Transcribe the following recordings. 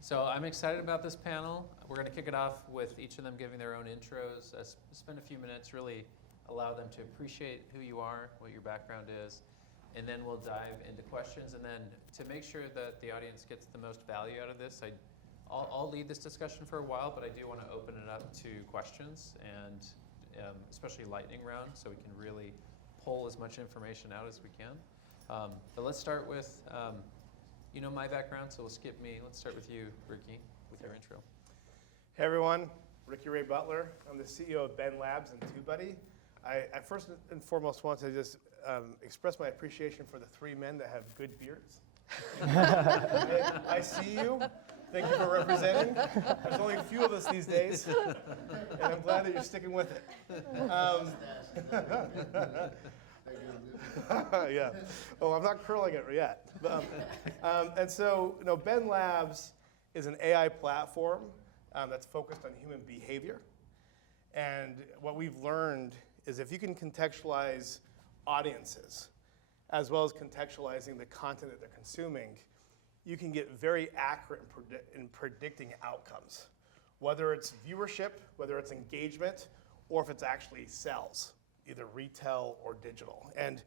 So I'm excited about this panel. We're going to kick it off with each of them giving their own intros. Spend a few minutes, really allow them to appreciate who you are, what your background is, and then we'll dive into questions. And then to make sure that the audience gets the most value out of this, I'll lead this discussion for a while, but I do want to open it up to questions and especially lightning round, so we can really pull as much information out as we can. But let's start with, you know my background, so we'll skip me. Let's start with you, Ricky, with your intro. Hey everyone, Ricky Ray Butler. I'm the CEO of Ben Labs and TubeBuddy. I first and foremost want to just express my appreciation for the three men that have good beards. I see you. Thank you for representing. There's only a few of us these days, and I'm glad that you're sticking with it. Yeah. Oh, I'm not curling it yet. And so, Ben Labs is an AI platform that's focused on human behavior. And what we've learned is if you can contextualize audiences, as well as contextualizing the content that they're consuming, you can get very accurate in predicting outcomes, whether it's viewership, whether it's engagement, or if it's actually sales, either retail or digital. And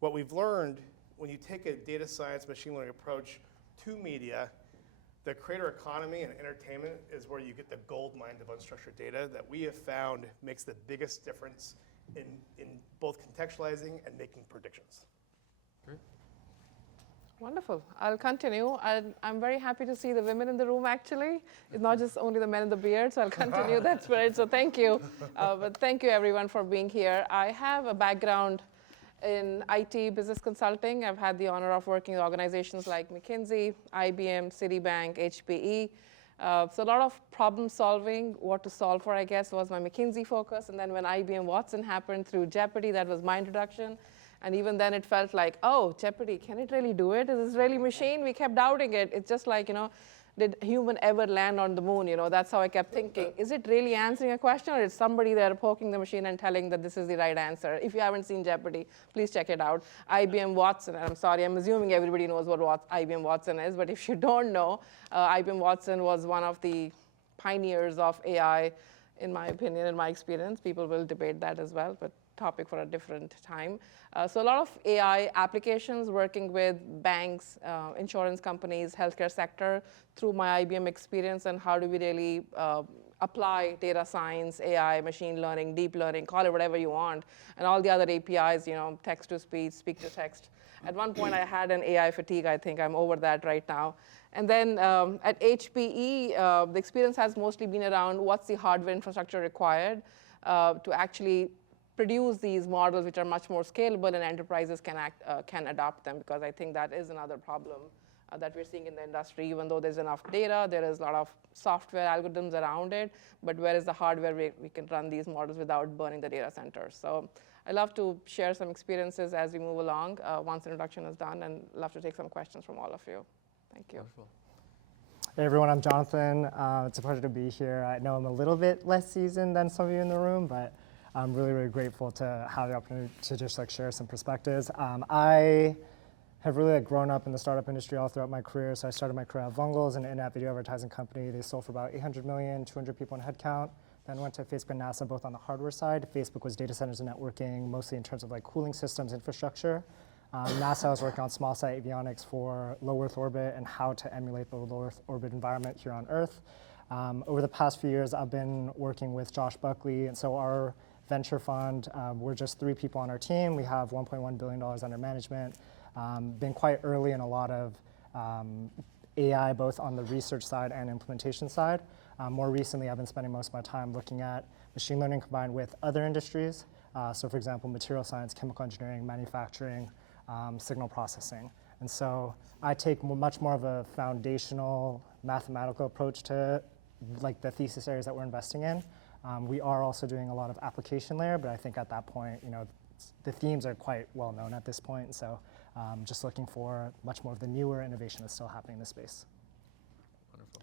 what we've learned, when you take a data science, machine learning approach to media, the creator economy and entertainment is where you get the gold mine of unstructured data that we have found makes the biggest difference in both contextualizing and making predictions. Great. Wonderful. I'll continue. I'm very happy to see the women in the room, actually. It's not just only the men in the beard, so I'll continue that spirit. So thank you. But thank you, everyone, for being here. I have a background in IT business consulting. I've had the honor of working with organizations like McKinsey, IBM, Citibank, HPE. So a lot of problem solving, what to solve for, I guess, was my McKinsey focus. And then when IBM Watson happened through Jeopardy, that was my introduction. And even then it felt like, oh, Jeopardy, can it really do it? Is this really machine? We kept doubting it. It's just like, did human ever land on the moon? That's how I kept thinking. Is it really answering a question, or is somebody there poking the machine and telling that this is the right answer? If you haven't seen Jeopardy, please check it out. IBM Watson, and I'm sorry, I'm assuming everybody knows what IBM Watson is, but if you don't know, IBM Watson was one of the pioneers of AI, in my opinion, in my experience. People will debate that as well, but topic for a different time. So a lot of AI applications working with banks, insurance companies, healthcare sector through my IBM experience, and how do we really apply data science, AI, machine learning, deep learning, call it whatever you want, and all the other APIs, text to speech, speak to text. At one point I had an AI fatigue. I think I'm over that right now. And then at HPE, the experience has mostly been around what's the hardware infrastructure required to actually produce these models, which are much more scalable, and enterprises can adopt them, because I think that is another problem that we're seeing in the industry. Even though there's enough data, there is a lot of software algorithms around it, but where is the hardware we can run these models without burning the data centers? So I love to share some experiences as we move along once the introduction is done, and love to take some questions from all of you. Thank you. Wonderful. Hey everyone, I'm Jonathan. It's a pleasure to be here. I know I'm a little bit less seasoned than some of you in the room, but I'm really, really grateful to have the opportunity to just share some perspectives. I have really grown up in the startup industry all throughout my career. So I started my career at Vungles, an in-app video advertising company. They sold for about 800 million, 200 people in headcount. Then went to Facebook and NASA, both on the hardware side. Facebook was data centers and networking, mostly in terms of cooling systems, infrastructure. NASA was working on small sat avionics for low Earth orbit and how to emulate the low Earth orbit environment here on Earth. Over the past few years, I've been working with Josh Buckley, and so our venture fund, we're just 3 people on our team. We have $1.1 billion under management. Been quite early in a lot of AI, both on the research side and implementation side. More recently, I've been spending most of my time looking at machine learning combined with other industries. So for example, material science, chemical engineering, manufacturing, signal processing. And so I take much more of a foundational mathematical approach to the thesis areas that we're investing in. We are also doing a lot of application layer, but I think at that point, the themes are quite well known at this point. So just looking for much more of the newer innovation that's still happening in the space. Wonderful.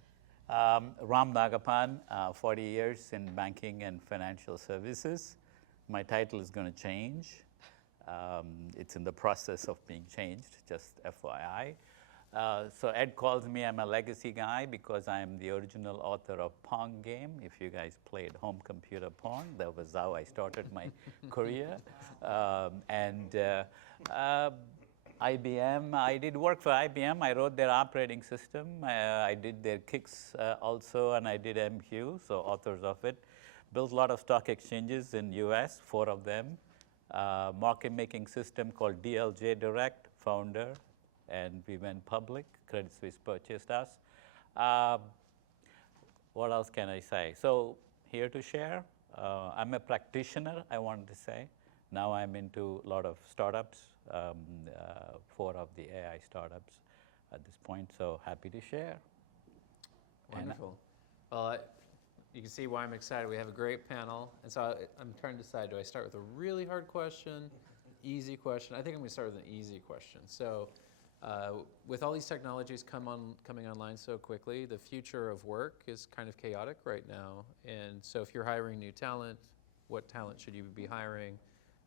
Ram Nagappan, 40 years in banking and financial services. My title is going to change. It's in the process of being changed, just FYI. So Ed calls me, I'm a legacy guy because I'm the original author of Pong game. If you guys played home computer Pong, that was how I started my career. IBM, I did work for IBM. I wrote their operating system. I did their kicks also, and I did MQ, so authors of it. Built a lot of stock exchanges in US, 4 of them. Market making system called DLJ Direct, founder, and we went public. Credit Suisse purchased us. What else can I say? So here to share. I'm a practitioner, I wanted to say. Now I'm into a lot of startups, 4 of the AI startups at this point, so happy to share. Wonderful. Well, you can see why I'm excited. We have a great panel. And so I'm trying to decide, do I start with a really hard question, easy question? I think I'm going to start with an easy question. So with all these technologies coming online so quickly, the future of work is kind of chaotic right now. And so if you're hiring new talent, what talent should you be hiring?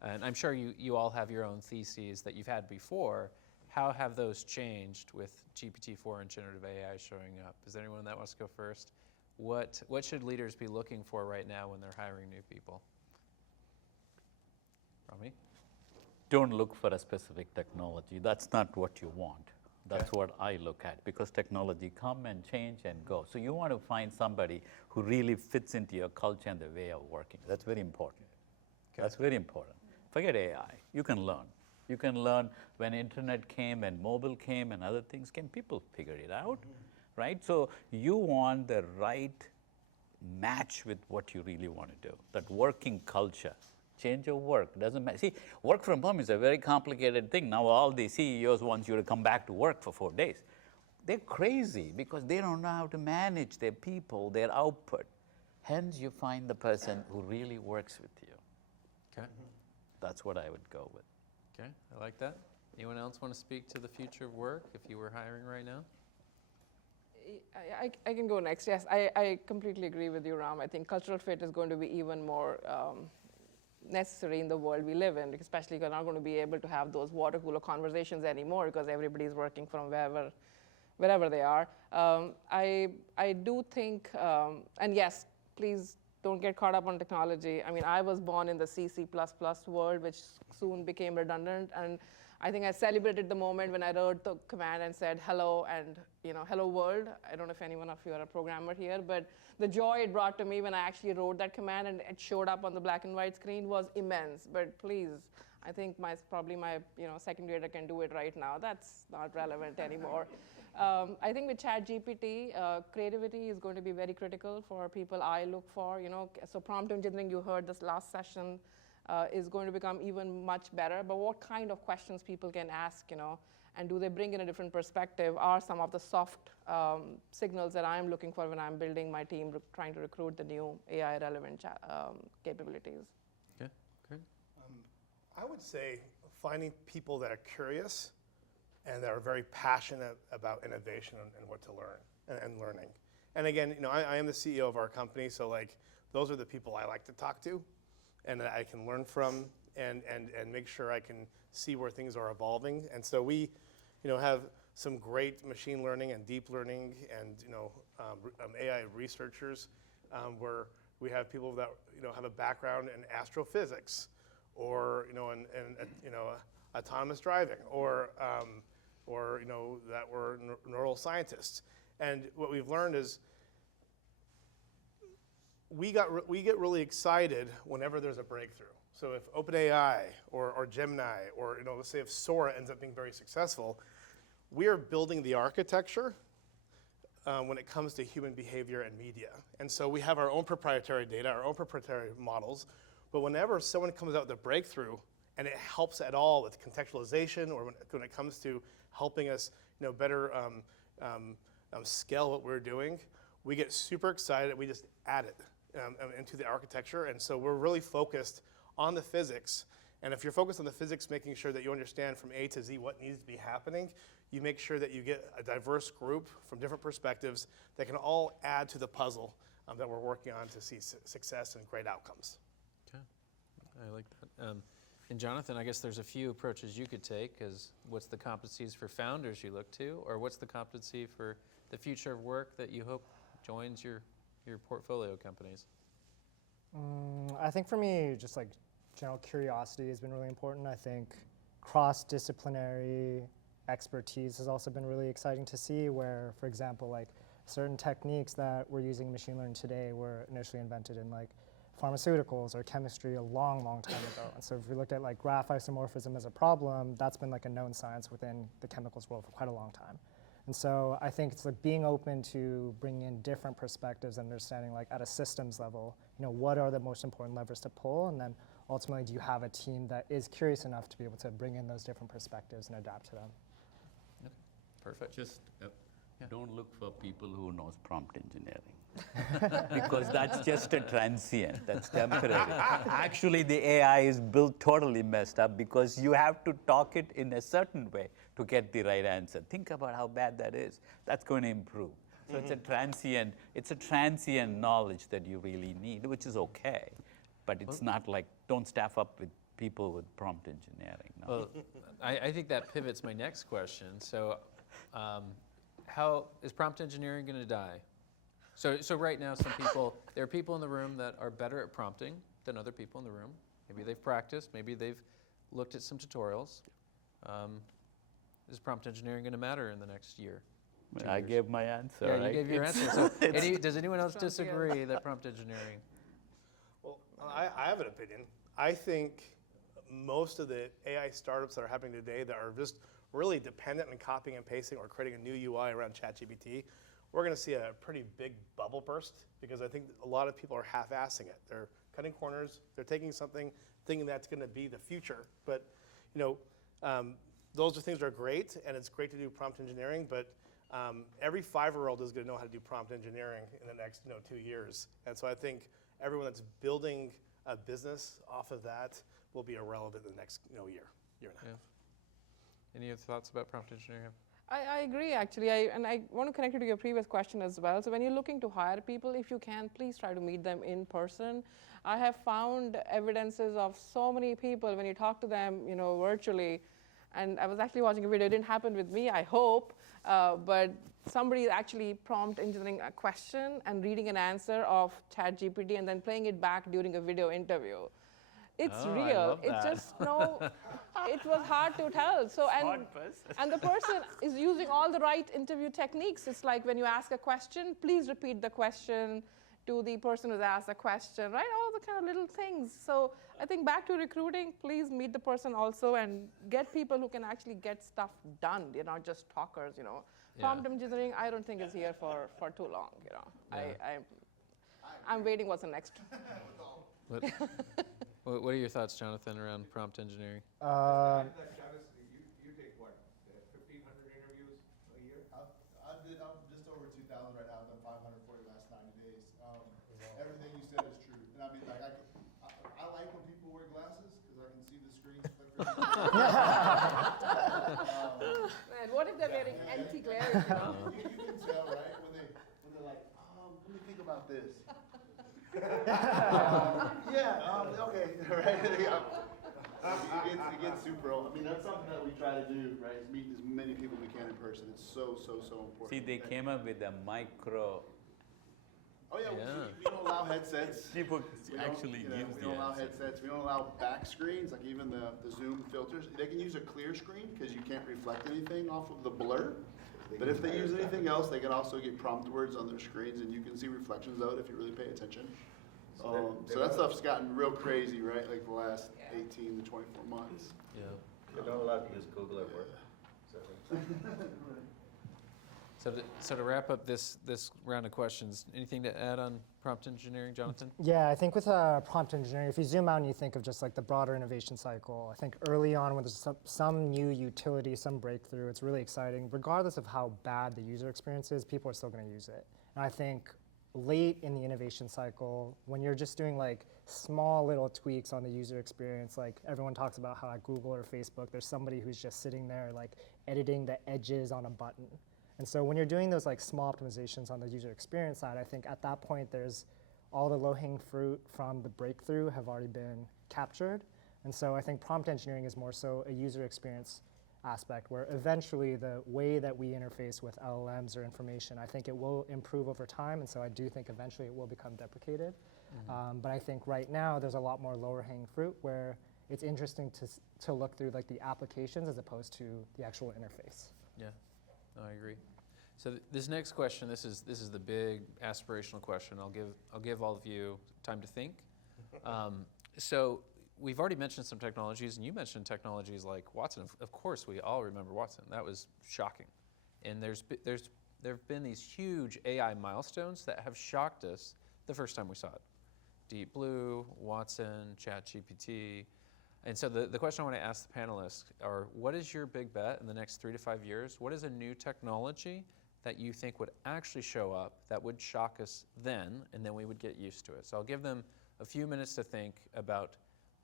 And I'm sure you all have your own theses that you've had before. How have those changed with GPT-4 and generative AI showing up? Is there anyone that wants to go first? What should leaders be looking for right now when they're hiring new people? Rami? Don't look for a specific technology. That's not what you want. That's what I look at, because technology come and change and go. So you want to find somebody who really fits into your culture and the way of working. That's very important. That's very important. Forget AI. You can learn. You can learn when internet came and mobile came and other things came, people figured it out, right? So you want the right match with what you really want to do, that working culture. Change your work, doesn't matter. See, work from home is a very complicated thing. Now all the CEOs want you to come back to work for 4 days. They're crazy because they don't know how to manage their people, their output. Hence, you find the person who really works with you. Okay. That's what I would go with. Okay, I like that. Anyone else want to speak to the future of work if you were hiring right now? I can go next. Yes, I completely agree with you, Ram. I think cultural fit is going to be even more necessary in the world we live in, especially because we're not going to be able to have those water cooler conversations anymore because everybody's working from wherever they are. I do think, and yes, please don't get caught up on technology. I mean, I was born in the C++ world, which soon became redundant, and I think I celebrated the moment when I wrote the command and said hello and hello world. I don't know if anyone of you are a programmer here, but the joy it brought to me when I actually wrote that command and it showed up on the black and white screen was immense. But please, I think probably my second grader can do it right now. That's not relevant anymore. I think with ChatGPT, creativity is going to be very critical for people I look for. So prompt engineering, you heard this last session, is going to become even much better. But what kind of questions people can ask, and do they bring in a different perspective are some of the soft signals that I'm looking for when I'm building my team, trying to recruit the new AI-relevant capabilities. Okay, great. I would say finding people that are curious and that are very passionate about innovation and what to learn and learning. And again, I am the CEO of our company, so those are the people I like to talk to and that I can learn from and make sure I can see where things are evolving. And so we have some great machine learning and deep learning and AI researchers where we have people that have a background in astrophysics or in autonomous driving or that we're neuroscientists. And what we've learned is we get really excited whenever there's a breakthrough. So if OpenAI or Gemini or let's say if Sora ends up being very successful, we are building the architecture when it comes to human behavior and media. And so we have our own proprietary data, our own proprietary models, but whenever someone comes out with a breakthrough and it helps at all with contextualization or when it comes to helping us better scale what we're doing, we get super excited. We just add it into the architecture. And so we're really focused on the physics. And if you're focused on the physics, making sure that you understand from A to Z what needs to be happening, you make sure that you get a diverse group from different perspectives that can all add to the puzzle that we're working on to see success and great outcomes. Okay, I like that. And Jonathan, I guess there's a few approaches you could take, because what's the competencies for founders you look to, or what's the competency for the future of work that you hope joins your portfolio companies? I think for me, just like general curiosity has been really important. I think cross-disciplinary expertise has also been really exciting to see, where, for example, like certain techniques that we're using in machine learning today were initially invented in like pharmaceuticals or chemistry a long, long time ago. And so if we look at like graph isomorphism as a problem, that's been like a known science within the chemicals world for quite a long time. And so I think it's like being open to bringing in different perspectives and understanding like at a systems level, what are the most important levers to pull, and then ultimately do you have a team that is curious enough to be able to bring in those different perspectives and adapt to them. Okay. Perfect. Just Yeah. don't look for people who knows prompt engineering. Because that's just a transient, that's temporary. Actually, the AI is built totally messed up because you have to talk it in a certain way to get the right answer. Think about how bad that is. That's going to improve. So it's a transient knowledge that you really need, which is okay. But it's not like, don't staff up with people with prompt engineering. No. Well, I think that pivots my next question. So how is prompt engineering going to die? So right now, there are people in the room that are better at prompting than other people in the room. Maybe they've practiced, maybe they've looked at some tutorials. Is prompt engineering going to matter in the next year? I gave my answer. Yeah, right? you gave your answer. So does anyone else disagree that prompt engineering? Well, I have an opinion. I think most of the AI startups that are happening today that are just really dependent on copying and pasting or creating a new UI around ChatGPT, we're going to see a pretty big bubble burst, because I think a lot of people are half-assing it. They're cutting corners. They're taking something, thinking that's going to be the future. But those are things that are great, and it's great to do prompt engineering. But every 5-year-old is going to know how to do prompt engineering in the next 2 years. And so I think everyone that's building a business off of that will be irrelevant in the next year and a half. Yeah. Any other thoughts about prompt engineering? I agree, actually. And I want to connect it to your previous question as well. So when you're looking to hire people, if you can, please try to meet them in person. I have found evidences of so many people when you talk to them, virtually. And I was actually watching a video. It didn't happen with me, I hope. But somebody is actually prompt engineering a question and reading an answer of ChatGPT and then playing it back during a video interview. It's real. I love It's that. just it was hard to tell. So and the person is using all the right interview techniques. It's like when you ask a question, please repeat the question to the person who's asked the question, right? All the kind of little things. So I think back to recruiting, please meet the person also and get people who can actually get stuff done. You're not just talkers, Prompt engineering, I don't think is here for too long, I'm waiting what's the next. What are your thoughts, Jonathan, around prompt engineering? You take what, 1,500 interviews a year? I'm just over 2,000 right now. I've done 540 last 90 days. Everything you said is true. And I mean, like, I like when people wear glasses because I can see the screen flickering. Man, what if they're wearing anti-glare? You can tell, right? When they're like, let me think about this. Okay, right? It gets super old. I mean, that's something that we try to do, right? Is meet as many people we can in person. It's so important. See, they came up with a micro. Oh yeah, we don't allow headsets. People We don't, actually use we the don't allow answer. headsets. We don't allow back screens, like even the Zoom filters. They can use a clear screen because you can't reflect anything off of the blur. But if they use anything else, they can also get prompt words on their screens, and you can see reflections of it if you really pay attention. So that stuff's gotten real crazy, right? Like the last 18 to 24 months. Yeah. They don't allow to use Google at work. So to wrap up this round of questions, anything to add on prompt engineering, Jonathan? Yeah, I think with prompt engineering, if you zoom out and you think of just like the broader innovation cycle, I think early on when there's some new utility, some breakthrough, it's really exciting. Regardless of how bad the user experience is, people are still going to use it. And I think late in the innovation cycle, when you're just doing like small little tweaks on the user experience, like everyone talks about how at Google or Facebook, there's somebody who's just sitting there like editing the edges on a button. And so when you're doing those like small optimizations on the user experience side, I think at that point there's all the low-hanging fruit from the breakthrough have already been captured. And so I think prompt engineering is more so a user experience aspect where eventually the way that we interface with LLMs or information, I think it will improve over time. And so I do think eventually it will become deprecated. But I think right now there's a lot more lower hanging fruit where it's interesting to look through like the applications as opposed to the actual interface. Yeah, no, I agree. So this next question, this is the big aspirational question. I'll give all of you time to think. So we've already mentioned some technologies, and you mentioned technologies like Watson. Of course, we all remember Watson. That was shocking. And there have been these huge AI milestones that have shocked us the first time we saw it. Deep Blue, Watson, ChatGPT. And so the question I want to ask the panelists are, what is your big bet in the next 3 to 5 years? What is a new technology that you think would actually show up that would shock us then, and then we would get used to it? So I'll give them a few minutes to think about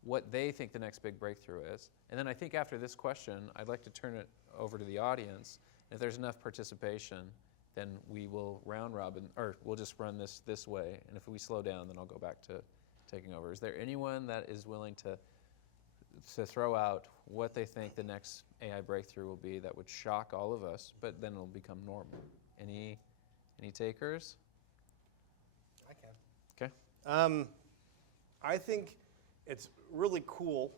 what they think the next big breakthrough is. And then I think after this question, I'd like to turn it over to the audience. If there's enough participation, then we will round robin, or we'll just run this way. And if we slow down, then I'll go back to taking over. Is there anyone that is willing to throw out what they think the next AI breakthrough will be that would shock all of us, but then it'll become normal? Any takers? I can. Okay. I think it's really cool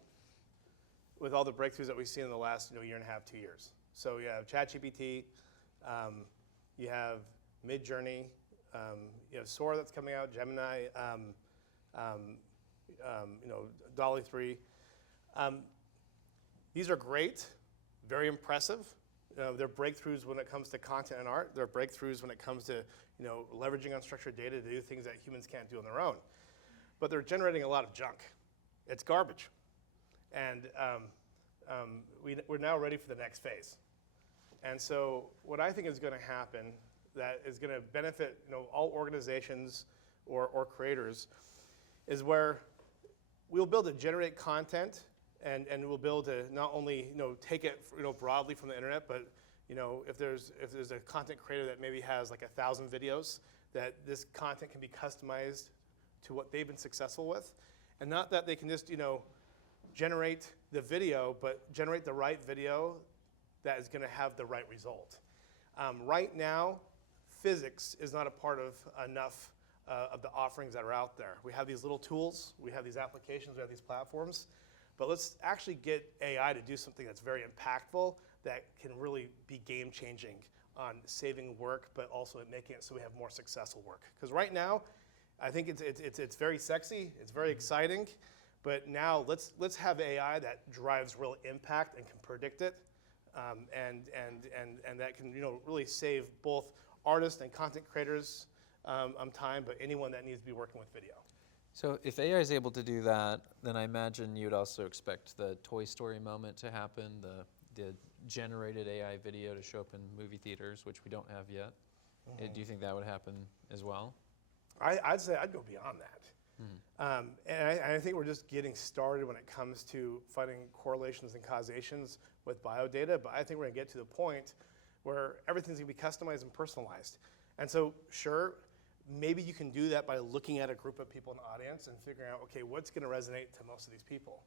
with all the breakthroughs that we've seen in the last year and a half, 2 years. So you have ChatGPT, you have Midjourney, you have Sora that's coming out, Gemini, DALL-E 3. These are great, very impressive. They're breakthroughs when it comes to content and art. They're breakthroughs when it comes to leveraging unstructured data to do things that humans can't do on their own. But they're generating a lot of junk. It's garbage. And we're now ready for the next phase. And so what I think is going to happen that is going to benefit all organizations or creators is where we'll be able to generate content and we'll be able to not only take it broadly from the internet, but if there's a content creator that maybe has like 1,000 videos, that this content can be customized to what they've been successful with, and not that they can just generate the video, but generate the right video that is going to have the right result. Right now, physics is not a part of enough of the offerings that are out there. We have these little tools, we have these applications, we have these platforms, but let's actually get AI to do something that's very impactful that can really be game-changing on saving work, but also making it so we have more successful work. Because right now, I think it's very sexy, it's very exciting, but now let's have AI that drives real impact and can predict it, and that can really save both artists and content creators time, but anyone that needs to be working with video. So if AI is able to do that, then I imagine you'd also expect the Toy Story moment to happen, the generated AI video to show up in movie theaters, which we don't have yet. Do you think that would happen as well? I'd say I'd go beyond that. And I think we're just getting started when it comes to finding correlations and causations with biodata, but I think we're going to get to the point where everything's going to be customized and personalized. And so, sure, maybe you can do that by looking at a group of people in the audience and figuring out, okay, what's going to resonate to most of these people.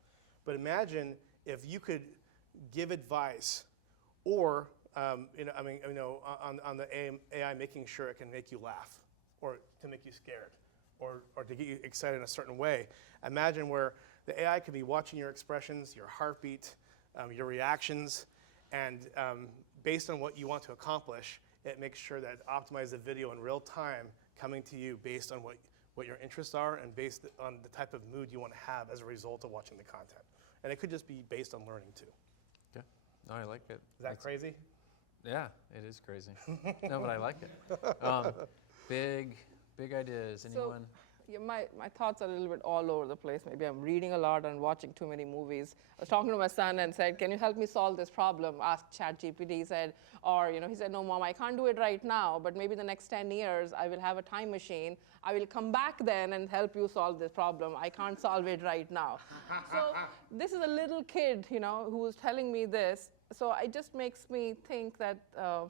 But imagine if you could give advice or, on the AI making sure it can make you laugh or to make you scared or to get you excited in a certain way. Imagine where the AI could be watching your expressions, your heartbeat, your reactions, and based on what you want to accomplish, it makes sure that it optimizes the video in real time coming to you based on what your interests are and based on the type of mood you want to have as a result of watching the content. And it could just be based on learning too. Yeah, no, I like it. Is that crazy? Yeah, it is crazy. No, but I like it. Big ideas. Anyone? Yeah, my thoughts are a little bit all over the place. Maybe I'm reading a lot and watching too many movies. I was talking to my son and said, can you help me solve this problem? Asked ChatGPT, he said, he said, no, Mom, I can't do it right now, but maybe the next 10 years, I will have a time machine. I will come back then and help you solve this problem. I can't solve it right now. So this is a little kid, who is telling me this. So it just makes me think that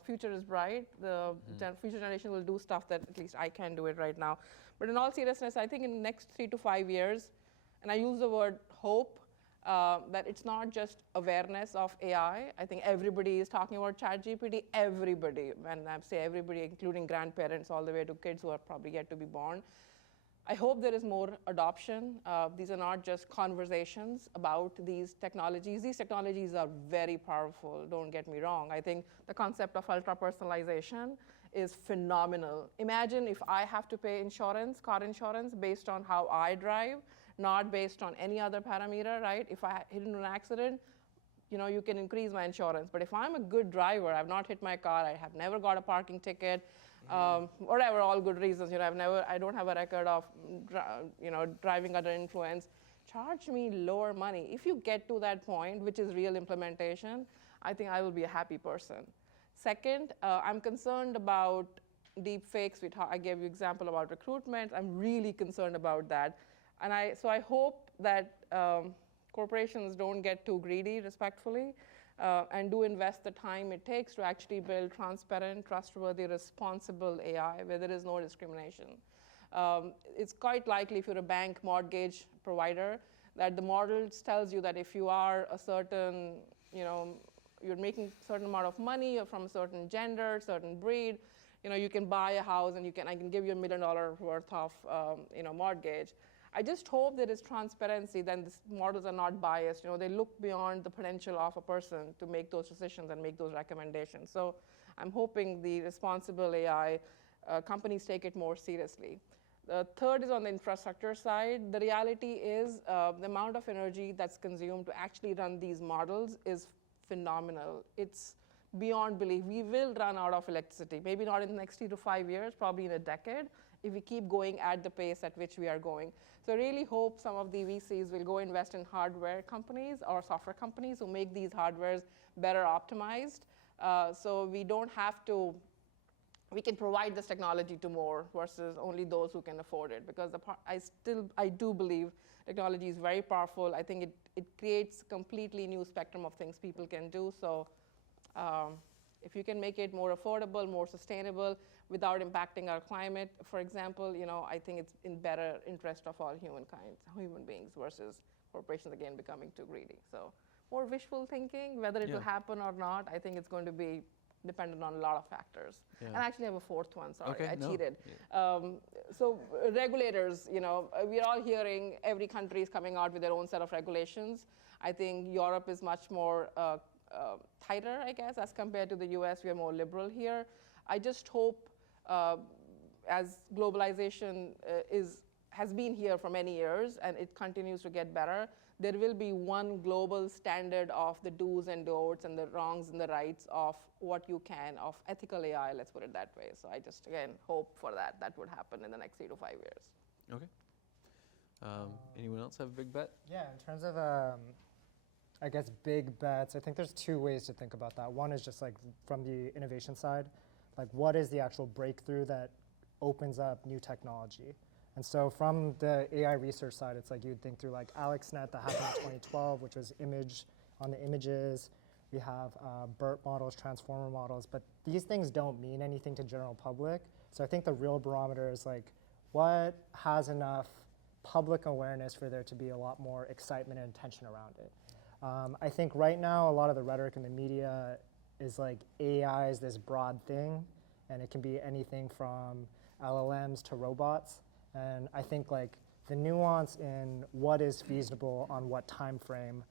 future is bright. The future generation will do stuff that at least I can't do it right now. But in all seriousness, I think in the next 3 to 5 years, and I use the word hope, that it's not just awareness of AI. I think everybody is talking about ChatGPT, everybody, and I say everybody, including grandparents all the way to kids who are probably yet to be born. I hope there is more adoption. These are not just conversations about these technologies. These technologies are very powerful, don't get me wrong. I think the concept of ultra-personalization is phenomenal. Imagine if I have to pay insurance, car insurance, based on how I drive, not based on any other parameter, right? If I hit into an accident, you can increase my insurance. But if I'm a good driver, I've not hit my car, I have never got a parking ticket, whatever, all good reasons. I don't have a record of, driving under influence. Charge me lower money. If you get to that point, which is real implementation, I think I will be a happy person. Second, I'm concerned about deep fakes. I gave you example about recruitment. I'm really concerned about that. And so I hope that corporations don't get too greedy, respectfully, and do invest the time it takes to actually build transparent, trustworthy, responsible AI where there is no discrimination. It's quite likely if you're a bank mortgage provider that the model tells you that if you are a certain, you're making a certain amount of money, or from a certain gender, certain breed, you can buy a house and I can give you $1 million worth of mortgage. I just hope there is transparency, then these models are not biased. They look beyond the potential of a person to make those decisions and make those recommendations. So I'm hoping the responsible AI companies take it more seriously. The third is on the infrastructure side. The reality is the amount of energy that's consumed to actually run these models is phenomenal. It's beyond belief. We will run out of electricity, maybe not in the next 3 to 5 years, probably in a decade, if we keep going at the pace at which we are going. So I really hope some of the VCs will go invest in hardware companies or software companies who make these hardwares better optimized. So we don't have to, we can provide this technology to more versus only those who can afford it. Because I do believe technology is very powerful. I think it creates a completely new spectrum of things people can do. So if you can make it more affordable, more sustainable, without impacting our climate, for example, I think it's in better interest of all human beings versus corporations, again, becoming too greedy. So more wishful thinking, whether it will happen or not, I think it's going to be dependent on a lot of factors. Yeah. And I actually have a fourth one, sorry, Okay, I no. cheated. So regulators, we're all hearing every country is coming out with their own set of regulations. I think Europe is much more tighter, I guess, as compared to the US. We are more liberal here. I just hope as globalization has been here for many years and it continues to get better, there will be one global standard of the do's and don'ts and the wrongs and the rights of what you can, of ethical AI, let's put it that way. So I just, again, hope for that. That would happen in the next 3 to 5 years. Okay. Anyone else have a big bet? Yeah, in terms of, I guess, big bets, I think there's 2 ways to think about that. One is just like from the innovation side, like what is the actual breakthrough that opens up new technology? And so from the AI research side, it's like you'd think through like AlexNet that happened in 2012, which was image on the images. We have BERT models, transformer models, but these things don't mean anything to general public. So I think the real barometer is like what has enough public awareness for there to be a lot more excitement and attention around it. I think right now a lot of the rhetoric in the media is like AI is this broad thing, and it can be anything from LLMs to robots. And I think like the nuance in what is feasible on what time frame,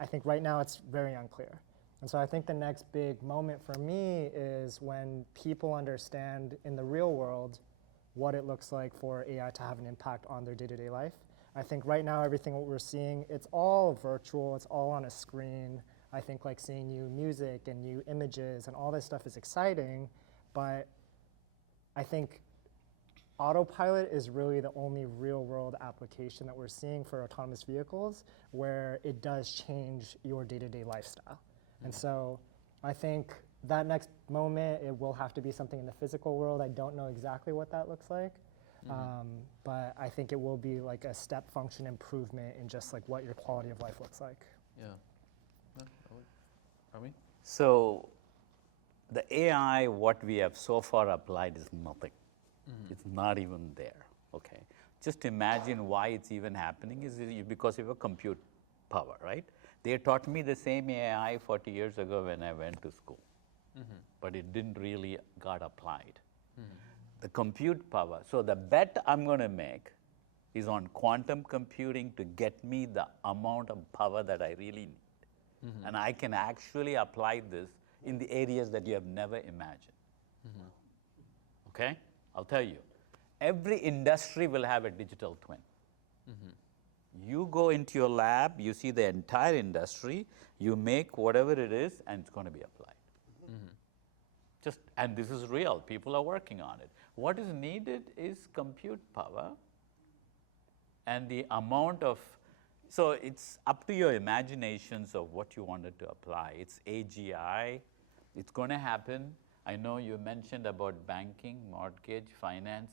I think right now it's very unclear. And so I think the next big moment for me is when people understand in the real world what it looks like for AI to have an impact on their day-to-day life. I think right now everything what we're seeing, it's all virtual, it's all on a screen. I think like seeing new music and new images and all this stuff is exciting, but I think autopilot is really the only real world application that we're seeing for autonomous vehicles where it does change your day-to-day lifestyle. And so I think that next moment, it will have to be something in the physical world. I don't know exactly what that looks like, but I think it will be like a step function improvement in just like what your quality of life looks like. Yeah. Rami? So the AI, what we have so far applied is nothing. It's not even there, okay? Just imagine why it's even happening is because of a compute power, right? They taught me the same AI 40 years ago when I went to school, but it didn't really got applied. The compute power. So the bet I'm going to make is on quantum computing to get me the amount of power that I really need. And I can actually apply this in the areas that you have never imagined. Okay? I'll tell you. Every industry will have a digital twin. You go into your lab, you see the entire industry, you make whatever it is, and it's going to be applied. And this is real. People are working on it. What is needed is compute power and the amount of, so it's up to your imaginations of what you wanted to apply. It's AGI. It's going to happen. I know you mentioned about banking, mortgage, finance.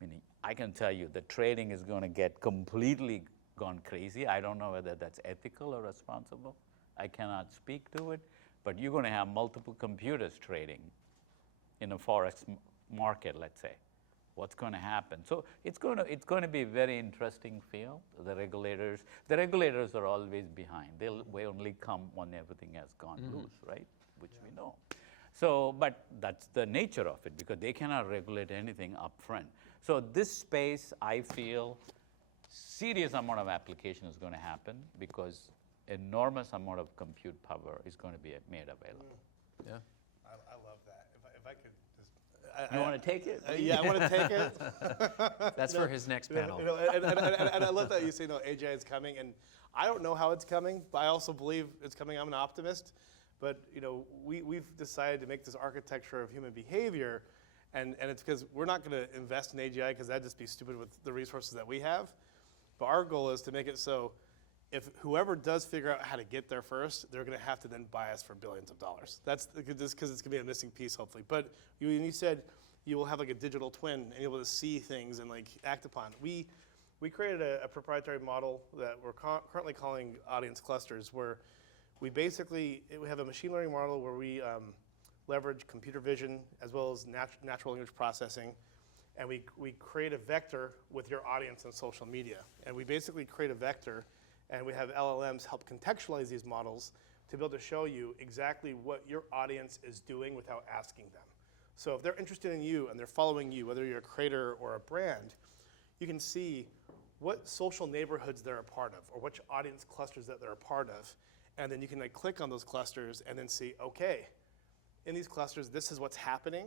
Meaning, I can tell you the trading is going to get completely gone crazy. I don't know whether that's ethical or responsible. I cannot speak to it. But you're going to have multiple computers trading in a forex market, let's say. What's going to happen? So it's going to be a very interesting field. The regulators are always behind. They'll only come when everything has gone loose, right? Which we know. So, but that's the nature of it because they cannot regulate anything up front. So this space, I feel, serious amount of application is going to happen because enormous amount of compute power is going to be made available. Yeah. I love that. If I could just. You want to take it? Yeah, I want to take it. That's for his next panel. And I love that you say, AGI is coming, and I don't know how it's coming, but I also believe it's coming. I'm an optimist, but we've decided to make this architecture of human behavior, and it's because we're not going to invest in AGI because that'd just be stupid with the resources that we have. But our goal is to make it so if whoever does figure out how to get there first, they're going to have to then buy us for billions of dollars. That's just because it's going to be a missing piece, hopefully. But you said you will have like a digital twin and you'll be able to see things and like act upon. We created a proprietary model that we're currently calling audience clusters, where we have a machine learning model where we leverage computer vision as well as natural language processing, and we create a vector with your audience on social media. And we basically create a vector, and we have LLMs help contextualize these models to be able to show you exactly what your audience is doing without asking them. So if they're interested in you and they're following you, whether you're a creator or a brand, you can see what social neighborhoods they're a part of or which audience clusters that they're a part of. And then you can click on those clusters and then see, okay, in these clusters, this is what's happening.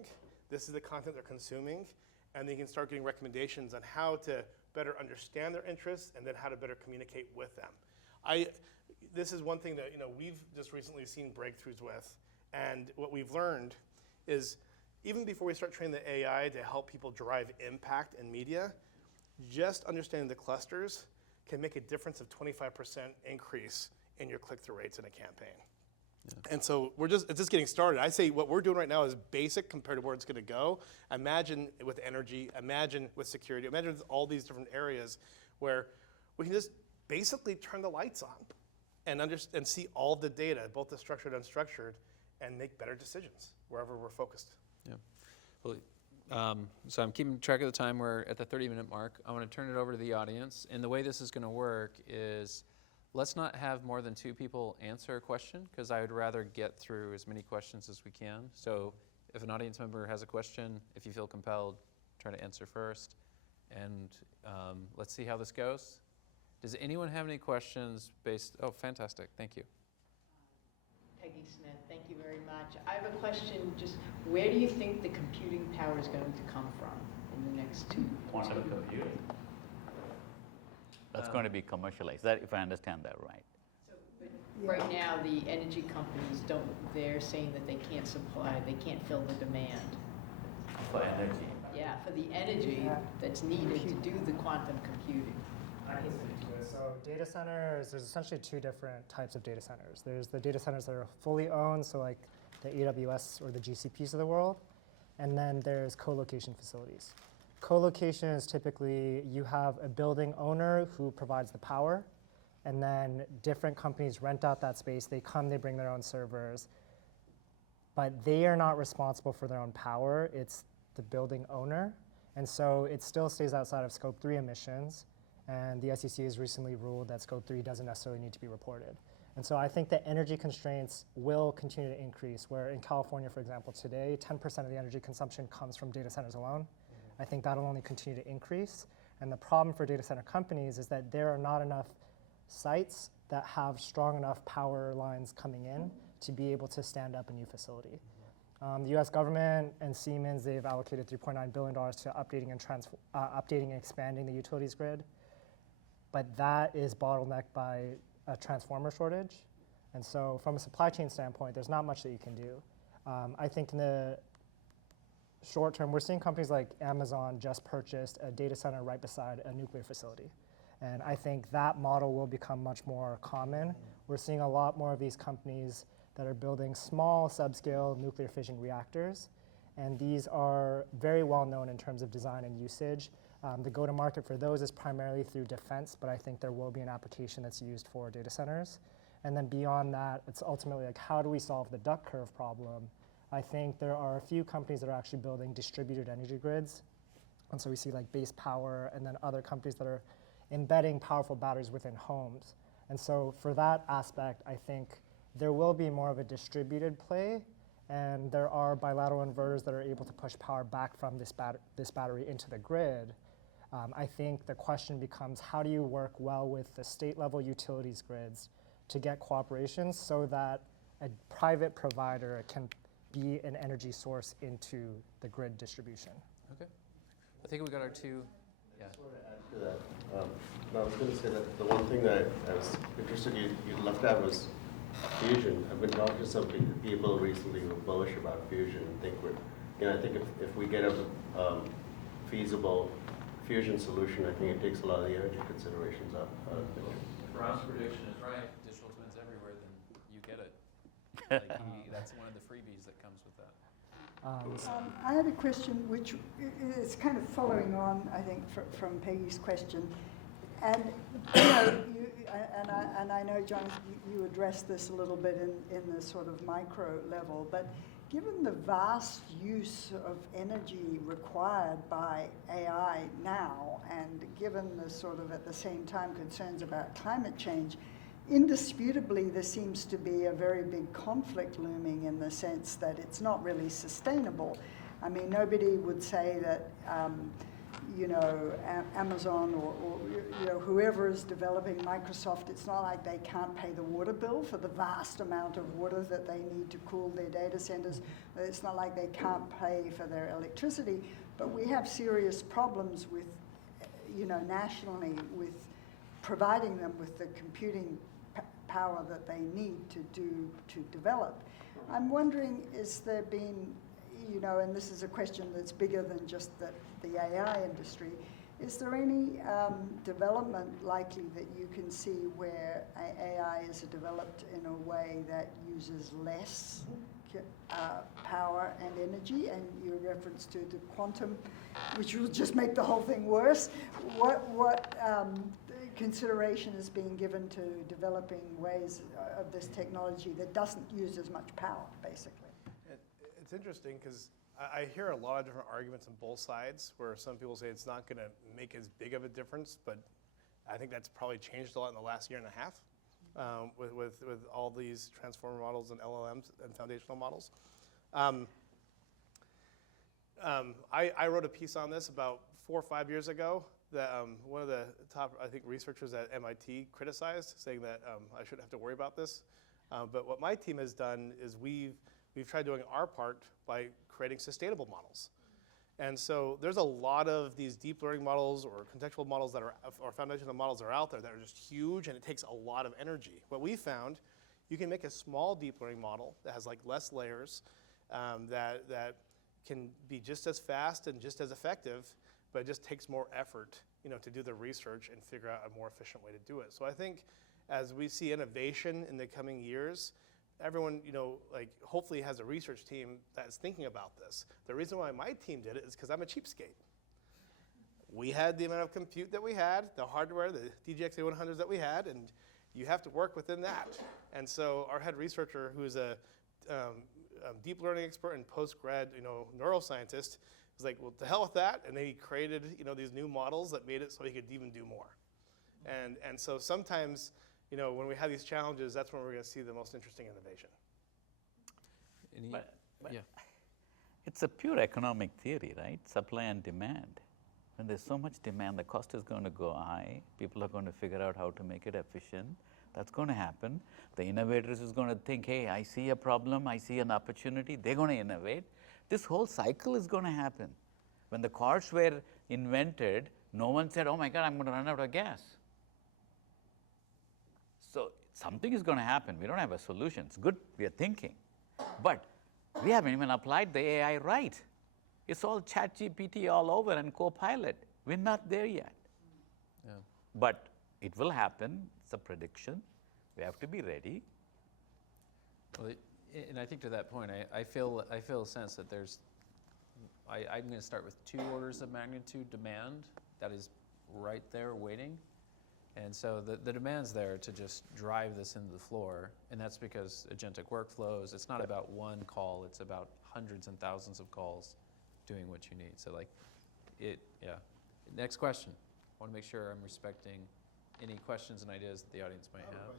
This is the content they're consuming. And then you can start getting recommendations on how to better understand their interests and then how to better communicate with them. This is one thing that we've just recently seen breakthroughs with. And what we've learned is even before we start training the AI to help people drive impact in media, just understanding the clusters can make a difference of 25% increase in your click-through rates in a campaign. Yeah. And so it's just getting started. I say what we're doing right now is basic compared to where it's going to go. Imagine with energy, imagine with security, imagine with all these different areas where we can just basically turn the lights on and see all the data, both the structured and unstructured, and make better decisions wherever we're focused. Yeah. Well, so I'm keeping track of the time. We're at the 30-minute mark. I want to turn it over to the audience. And the way this is going to work is let's not have more than 2 people answer a question, because I would rather get through as many questions as we can. So if an audience member has a question, if you feel compelled, try to answer first. And let's see how this goes. Does anyone have any questions oh, fantastic, thank you. Peggy Smith, thank you very much. I have a question, just where do you think the computing power is going to come from in the next 2 Quantum computing. That's going to be commercialized, if I understand that right. So, but right now, the energy companies they're saying that they can't fill the demand. For energy. Yeah, for the energy that's needed to do the quantum computing. I can speak to it. So data centers, there's essentially 2 different types of data centers. There's the data centers that are fully owned, so like the AWS or the GCPs of the world, and then there's co-location facilities. Co-location is typically you have a building owner who provides the power, and then different companies rent out that space. They come, they bring their own servers, but they are not responsible for their own power. It's the building owner, and so it still stays outside of Scope 3 emissions. And the SEC has recently ruled that Scope 3 doesn't necessarily need to be reported. And so I think the energy constraints will continue to increase, where in California, for example, today, 10% of the energy consumption comes from data centers alone. I think that'll only continue to increase. And the problem for data center companies is that there are not enough sites that have strong enough power lines coming in to be able to stand up a new facility. The US government and Siemens, they've allocated $3.9 billion to updating and expanding the utilities grid. But that is bottlenecked by a transformer shortage. And so from a supply chain standpoint, there's not much that you can do. I think in the short term, we're seeing companies like Amazon just purchased a data center right beside a nuclear facility. And I think that model will become much more common. We're seeing a lot more of these companies that are building small subscale nuclear fission reactors. And these are very well known in terms of design and usage. The go-to-market for those is primarily through defense, but I think there will be an application that's used for data centers. And then beyond that, it's ultimately like, how do we solve the duck curve problem? I think there are a few companies that are actually building distributed energy grids. And so we see like Base Power and then other companies that are embedding powerful batteries within homes. And so for that aspect, I think there will be more of a distributed play, and there are bilateral inverters that are able to push power back from this battery into the grid. I think the question becomes, how do you work well with the state-level utilities grids to get cooperation so that a private provider can be an energy source into the grid distribution? Okay. I think we got our two. Yeah. I just want to add to that. I was going to say that the one thing that I was interested you left out was fusion. I've been talking to some people recently who are bullish about fusion and think I think if we get a feasible fusion solution, I think it takes a lot of the energy considerations out of the picture. If Ram's prediction is right, digital twins everywhere, then you get it. Like that's one of the freebies that comes with that. I had a question which is kind of following on, I think, from Peggy's question. And I know, John, you addressed this a little bit in the sort of micro level, but given the vast use of energy required by AI now, and given the sort of at the same time concerns about climate change, indisputably there seems to be a very big conflict looming in the sense that it's not really sustainable. I mean, nobody would say that Amazon or whoever is developing Microsoft, it's not like they can't pay the water bill for the vast amount of water that they need to cool their data centers. It's not like they can't pay for their electricity, but we have serious problems with, nationally with providing them with the computing power that they need to develop. I'm wondering, is there been, and this is a question that's bigger than just the AI industry, is there any development likely that you can see where AI is developed in a way that uses less power and energy, and your reference to the quantum, which will just make the whole thing worse? What consideration is being given to developing ways of this technology that doesn't use as much power, basically? It's interesting because I hear a lot of different arguments on both sides, where some people say it's not going to make as big of a difference, but I think that's probably changed a lot in the last year and a half with all these transformer models and LLMs and foundational models. I wrote a piece on this about 4 or 5 years ago that one of the top, I think, researchers at MIT criticized, saying that I shouldn't have to worry about this. But what my team has done is we've tried doing our part by creating sustainable models. And so there's a lot of these deep learning models or contextual models that are, or foundational models that are out there that are just huge, and it takes a lot of energy. What we found, you can make a small deep learning model that has like less layers, that can be just as fast and just as effective, but it just takes more effort, to do the research and figure out a more efficient way to do it. So I think as we see innovation in the coming years, everyone, hopefully has a research team that's thinking about this. The reason why my team did it is because I'm a cheapskate. We had the amount of compute that we had, the hardware, the DGX A100s that we had, and you have to work within that. And so our head researcher, who is a deep learning expert and post-grad, neuroscientist, was like, well, to hell with that. And then he created, these new models that made it so he could even do more. And so sometimes, when we have these challenges, that's when we're going to see the most interesting innovation. But Yeah. it's a pure economic theory, right? Supply and demand. When there's so much demand, the cost is going to go high. People are going to figure out how to make it efficient. That's going to happen. The innovators is going to think, hey, I see a problem, I see an opportunity. They're going to innovate. This whole cycle is going to happen. When the cars were invented, no one said, oh my God, I'm going to run out of gas. So something is going to happen. We don't have a solution. It's good we are thinking. But we haven't even applied the AI right. It's all ChatGPT all over and Copilot. We're not there yet. Yeah. But it will happen. It's a prediction. We have to be ready. Well, and I think to that point, I feel a sense that I'm going to start with 2 orders of magnitude demand that is right there waiting. And so the demand's there to just drive this into the floor, and that's because agentic workflows, it's not about one call, it's about hundreds and thousands of calls doing what you need. So yeah. Next question. I want to make sure I'm respecting any questions and ideas that the audience might have.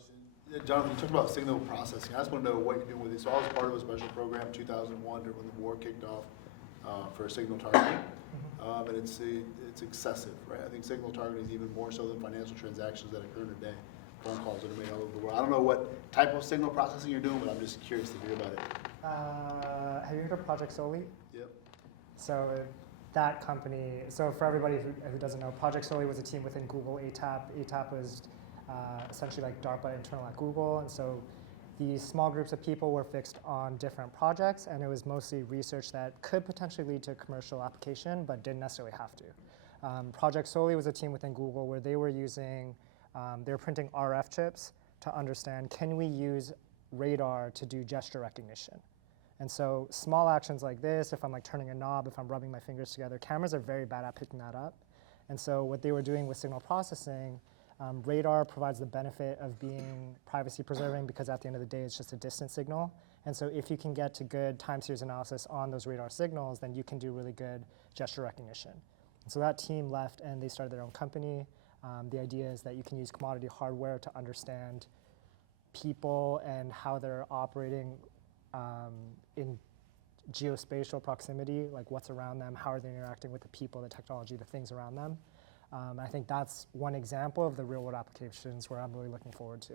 Yeah, Jonathan, you talked about signal processing. I just want to know what you're doing with it. So I was part of a special program 2001 when the war kicked off for signal targeting. And it's excessive, right? I think signal targeting is even more so than financial transactions that occur in a day, phone calls that are made all over the world. I don't know what type of signal processing you're doing, but I'm just curious to hear about it. Have you heard of Project Soli? Yep. So that company, so for everybody who doesn't know, Project Soli was a team within Google ATAP. ATAP was essentially like DARPA internal at Google. And so these small groups of people were fixed on different projects, and it was mostly research that could potentially lead to commercial application, but didn't necessarily have to. Project Soli was a team within Google where they were using, they were printing RF chips to understand, can we use radar to do gesture recognition? And so small actions like this, if I'm like turning a knob, if I'm rubbing my fingers together, cameras are very bad at picking that up. And so what they were doing with signal processing, radar provides the benefit of being privacy preserving because at the end of the day, it's just a distance signal. And so if you can get to good time series analysis on those radar signals, then you can do really good gesture recognition. And so that team left and they started their own company. The idea is that you can use commodity hardware to understand people and how they're operating in geospatial proximity, like what's around them, how are they interacting with the people, the technology, the things around them. I think that's one example of the real world applications where I'm really looking forward to.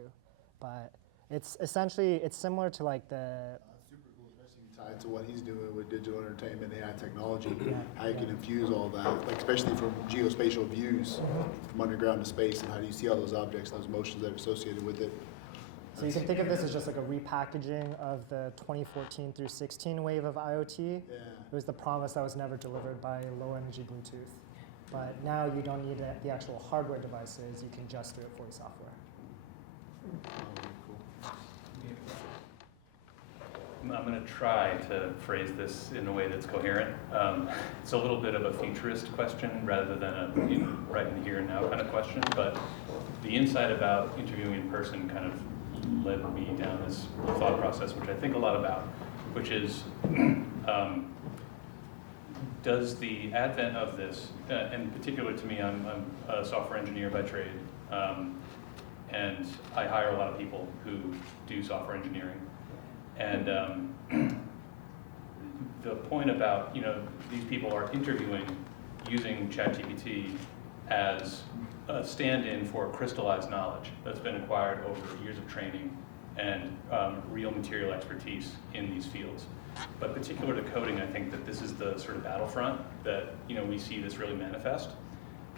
But it's essentially, it's similar to like the... Super cool, especially tied to what he's doing with digital entertainment, AI technology, how you can infuse all that, like especially from geospatial views from underground to space, and how do you see all those objects, those motions that are associated with it. So you can think of this as just like a repackaging of the 2014 through 16 wave of IoT. Yeah. It was the promise that was never delivered by low energy Bluetooth. But now you don't need the actual hardware devices, you can just do it for the software. I'm going to try to phrase this in a way that's coherent. It's a little bit of a futurist question rather than a right in the here and now kind of question, but the insight about interviewing in person kind of led me down this thought process, which I think a lot about, which is, does the advent of this, and particular to me, I'm a software engineer by trade, and I hire a lot of people who do software engineering. And the point about, these people are interviewing using ChatGPT as a stand-in for crystallized knowledge that's been acquired over years of training and real material expertise in these fields. But particular to coding, I think that this is the sort of battlefront that we see this really manifest.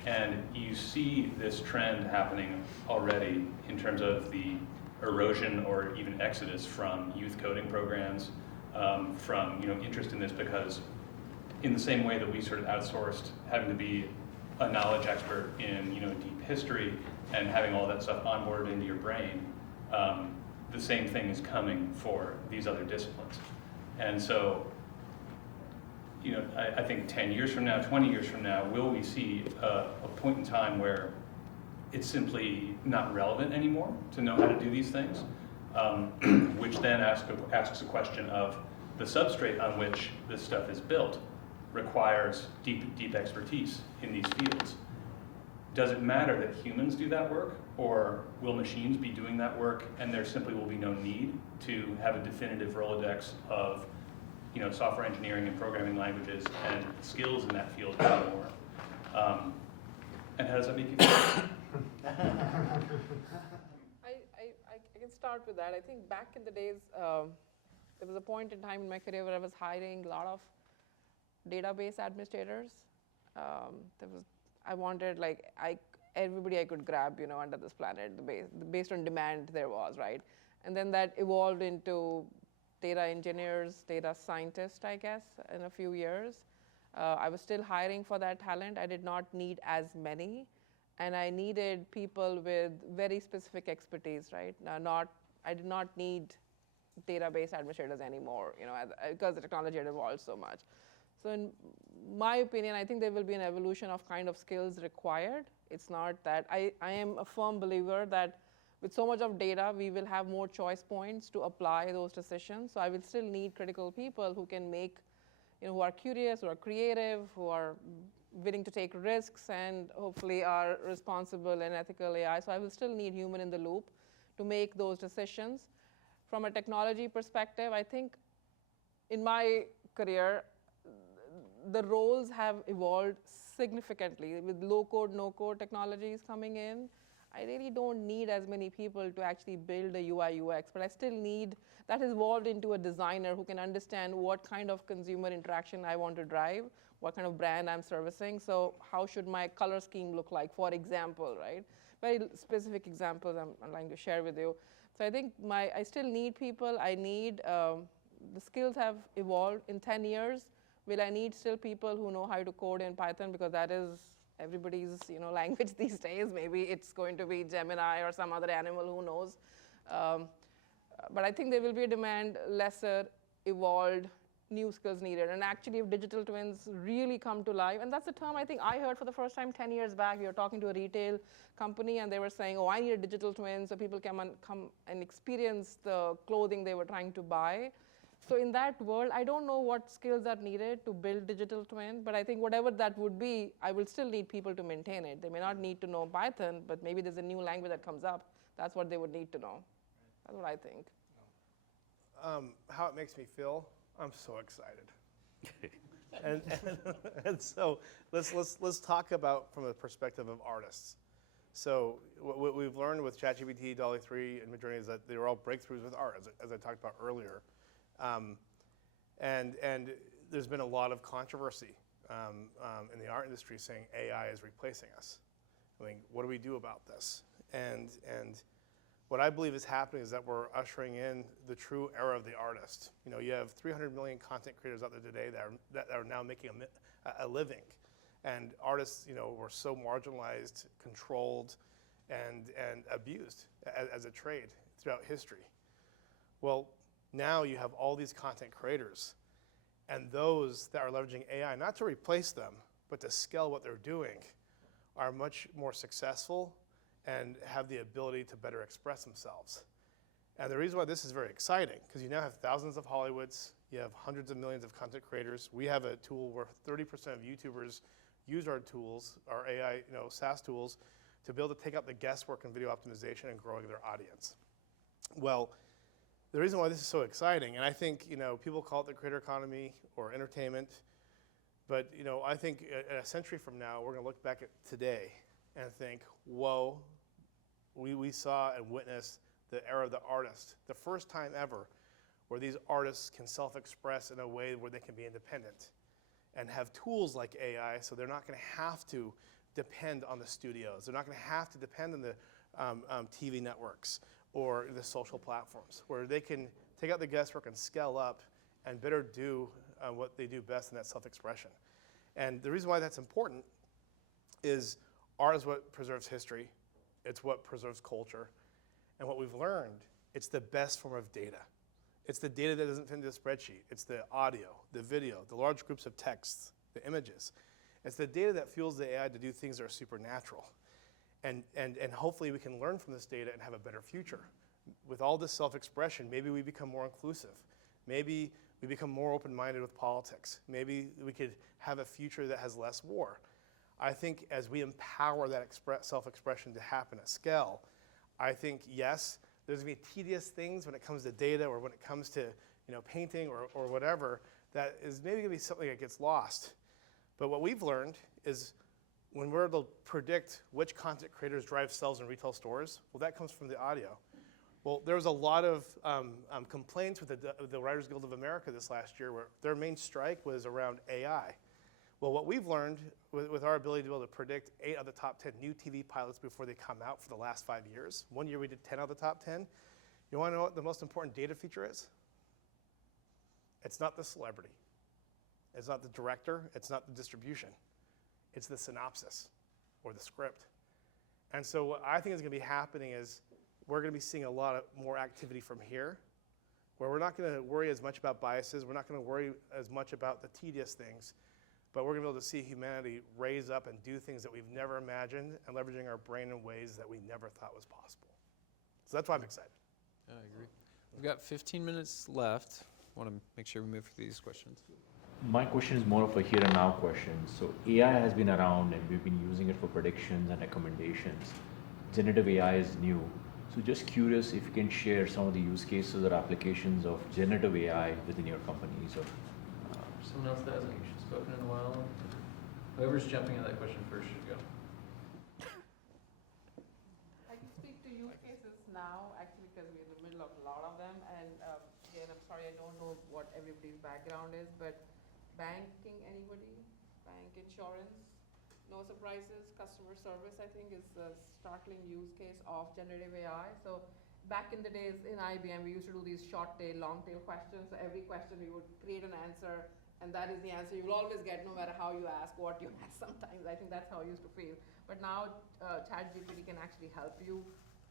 And you see this trend happening already in terms of the erosion or even exodus from youth coding programs, from interest in this, because in the same way that we sort of outsourced having to be a knowledge expert in deep history and having all that stuff onboarded into your brain, the same thing is coming for these other disciplines. And so, I think 10 years from now, 20 years from now, will we see a point in time where it's simply not relevant anymore to know how to do these things, which then asks a question of the substrate on which this stuff is built requires deep expertise in these fields. does it matter that humans do that work, or will machines be doing that work, and there simply will be no need to have a definitive Rolodex of software engineering and programming languages and skills in that field anymore? And how does that make you feel? I can start with that. I think back in the days, there was a point in time in my career where I was hiring a lot of database administrators. I wanted everybody I could grab, under this planet, based on demand there was, right? And then that evolved into data engineers, data scientists, I guess, in a few years. I was still hiring for that talent. I did not need as many, and I needed people with very specific expertise, right? I did not need database administrators anymore, because the technology had evolved so much. So in my opinion, I think there will be an evolution of kind of skills required. It's not that, I am a firm believer that with so much of data, we will have more choice points to apply those decisions. So I will still need critical people who can make, who are curious, who are creative, who are willing to take risks, and hopefully are responsible and ethical AI. So I will still need human in the loop to make those decisions. From a technology perspective, I think in my career, the roles have evolved significantly with low-code, no-code technologies coming in. I really don't need as many people to actually build a UI UX, but I still need, that has evolved into a designer who can understand what kind of consumer interaction I want to drive, what kind of brand I'm servicing. So how should my color scheme look like, for example, right? Very specific examples I'm going to share with you. So I think I still need people. I need, the skills have evolved in 10 years. Will I need still people who know how to code in Python, because that is everybody's language these days? Maybe it's going to be Gemini or some other animal, who knows. But I think there will be a demand, lesser evolved, new skills needed. And actually, if digital twins really come to life, and that's a term I think I heard for the first time 10 years back. We were talking to a retail company, and they were saying, oh, I need a digital twin so people can come and experience the clothing they were trying to buy. So in that world, I don't know what skills are needed to build digital twin, but I think whatever that would be, I will still need people to maintain it. They may not need to know Python, but maybe there's a new language that comes up. That's what they would need to know. That's what I think. How it makes me feel, I'm so excited. and so let's talk about from the perspective of artists. So what we've learned with ChatGPT, DALL-E 3, and Midjourney is that they're all breakthroughs with art, as I talked about earlier. And there's been a lot of controversy in the art industry saying AI is replacing us. I mean, what do we do about this? And what I believe is happening is that we're ushering in the true era of the artist. You have 300 million content creators out there today that are now making a living. And artists, were so marginalized, controlled, and abused as a trade throughout history. Well, now you have all these content creators, and those that are leveraging AI, not to replace them, but to scale what they're doing, are much more successful and have the ability to better express themselves. And the reason why this is very exciting, because you now have thousands of Hollywoods, you have hundreds of millions of content creators. We have a tool where 30% of YouTubers use our tools, our AI, SaaS tools, to be able to take out the guesswork in video optimization and growing their audience. Well, the reason why this is so exciting, and I think people call it the creator economy or entertainment, but I think a century from now we're going to look back at today and think, whoa, we saw and witnessed the era of the artist, the first time ever where these artists can self-express in a way where they can be independent and have tools like AI, so they're not going to have to depend on the studios. They're not going to have to depend on the TV networks or the social platforms, where they can take out the guesswork and scale up and better do what they do best in that self-expression. And the reason why that's important is art is what preserves history. It's what preserves culture. And what we've learned, it's the best form of data. It's the data that doesn't fit into a spreadsheet. It's the audio, the video, the large groups of texts, the images. It's the data that fuels the AI to do things that are supernatural. And hopefully we can learn from this data and have a better future. With all this self-expression, maybe we become more inclusive. Maybe we become more open-minded with politics. Maybe we could have a future that has less war. I think as we empower that self-expression to happen at scale, I think, yes, there's going to be tedious things when it comes to data or when it comes to painting or whatever that is maybe going to be something that gets lost. But what we've learned is when we're able to predict which content creators drive sales in retail stores, well, that comes from the audio. Well, there was a lot of complaints with the Writers Guild of America this last year where their main strike was around AI. Well, what we've learned with our ability to be able to predict 8 of the top 10 new TV pilots before they come out for the last 5 years. One year we did 10 out of the top 10. You want to know what the most important data feature is? It's not the celebrity. It's not the director. It's not the distribution. It's the synopsis or the script. And so what I think is going to be happening is we're going to be seeing a lot more activity from here, where we're not going to worry as much about biases. We're not going to worry as much about the tedious things. But we're going to be able to see humanity raise up and do things that we've never imagined and leveraging our brain in ways that we never thought was possible. So that's why I'm excited. I agree. We've got 15 minutes left. I want to make sure we move through these questions. My question is more of a here and now question. So AI has been around and we've been using it for predictions and recommendations. Generative AI is new. So just curious if you can share some of the use cases or applications of generative AI within your companies or Someone else that hasn't spoken in a while? Whoever's jumping on that question first should go. I can speak to use cases now, actually, because we're in the middle of a lot of them. And again, I'm sorry, I don't know what everybody's background is, but banking, anybody? Bank insurance? No surprises. Customer service, I think, is a startling use case of generative AI. So back in the days in IBM, we used to do these short tail, long tail questions. So every question we would create an answer, and that is the answer you will always get no matter how you ask, what you ask sometimes. I think that's how it used to feel. But now ChatGPT can actually help you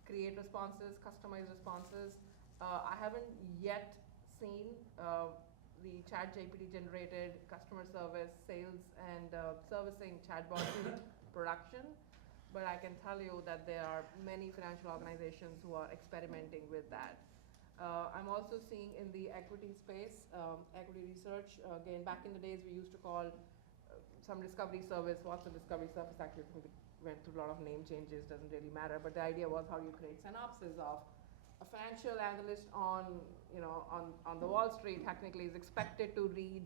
create responses, customize responses. I haven't yet seen the ChatGPT generated customer service, sales, and servicing chatbot in production. But I can tell you that there are many financial organizations who are experimenting with that. I'm also seeing in the equity space, equity research. Again, back in the days, we used to call some discovery service. What's a discovery service? Actually, I think we went through a lot of name changes, doesn't really matter. But the idea was how you create synopsis of a financial analyst on the Wall Street technically is expected to read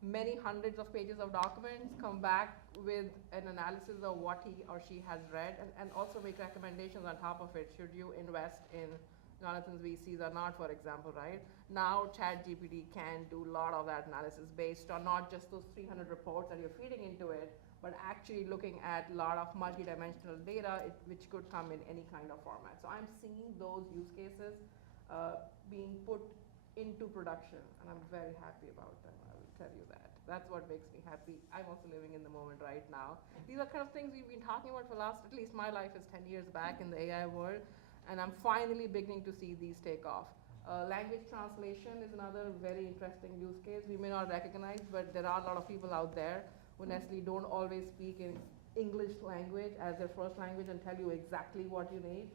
many hundreds of pages of documents, come back with an analysis of what he or she has read, and also make recommendations on top of it. Should you invest in Jonathan's VCs or not, for example, right? Now ChatGPT can do a lot of that analysis based on not just those 300 reports that you're feeding into it, but actually looking at a lot of multidimensional data, which could come in any kind of format. So I'm seeing those use cases being put into production, and I'm very happy about them, I will tell you that. That's what makes me happy. I'm also living in the moment right now. These are kind of things we've been talking about for the last, at least my life is 10 years back in the AI world, and I'm finally beginning to see these take off. Language translation is another very interesting use case we may not recognize, but there are a lot of people out there who necessarily don't always speak in English language as their first language and tell you exactly what you need,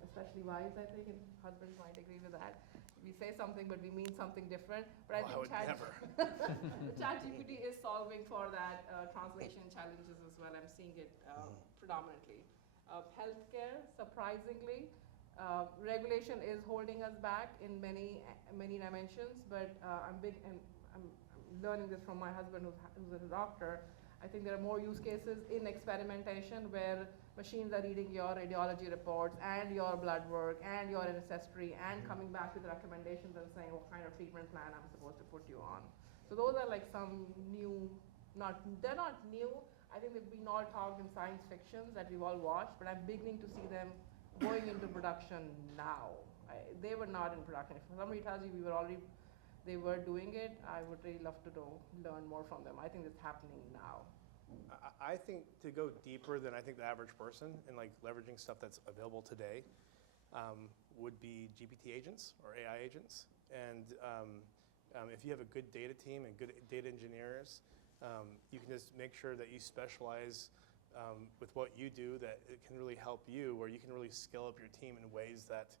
especially wives, I think, and husbands might agree with that. We say something, but we mean something different. But I think ChatGPT is solving for that translation challenges as well. I'm seeing it predominantly. Healthcare, surprisingly, regulation is holding us back in many dimensions. But I'm learning this from my husband, who's a doctor. I think there are more use cases in experimentation where machines are reading your radiology reports and your blood work and your ancestry and coming back with recommendations and saying what kind of treatment plan I'm supposed to put you on. So those are like some new, they're not new. I think they've been all talked in science fiction that we've all watched, but I'm beginning to see them going into production now. They were not in production. If somebody tells you they were doing it, I would really love to learn more from them. I think it's happening now. I think to go deeper than I think the average person and like leveraging stuff that's available today would be GPT agents or AI agents. And if you have a good data team and good data engineers, you can just make sure that you specialize with what you do, that it can really help you, where you can really scale up your team in ways that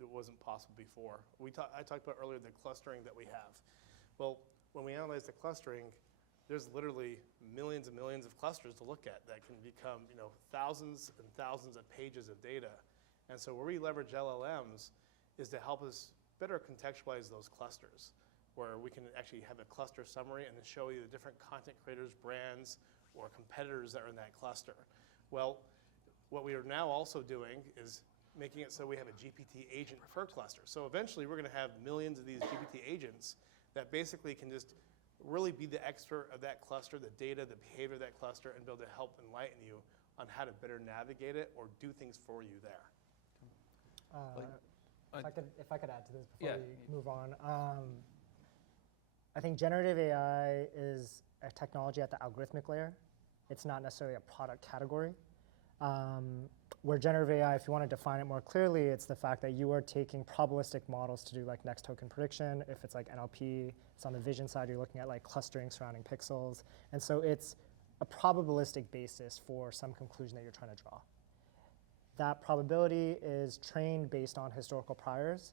it wasn't possible before. I talked about earlier the clustering that we have. Well, when we analyze the clustering, there's literally millions and millions of clusters to look at that can become, thousands and thousands of pages of data. And so where we leverage LLMs is to help us better contextualize those clusters, where we can actually have a cluster summary and then show you the different content creators, brands, or competitors that are in that cluster. Well, what we are now also doing is making it so we have a GPT agent per cluster. So eventually we're going to have millions of these GPT agents that basically can just really be the expert of that cluster, the data, the behavior of that cluster, and be able to help enlighten you on how to better navigate it or do things for you there. If I could add to this before Yeah. we move on. I think generative AI is a technology at the algorithmic layer. It's not necessarily a product category. Where generative AI, if you want to define it more clearly, it's the fact that you are taking probabilistic models to do like next token prediction. If it's like NLP, it's on the vision side, you're looking at like clustering surrounding pixels. And so it's a probabilistic basis for some conclusion that you're trying to draw. That probability is trained based on historical priors.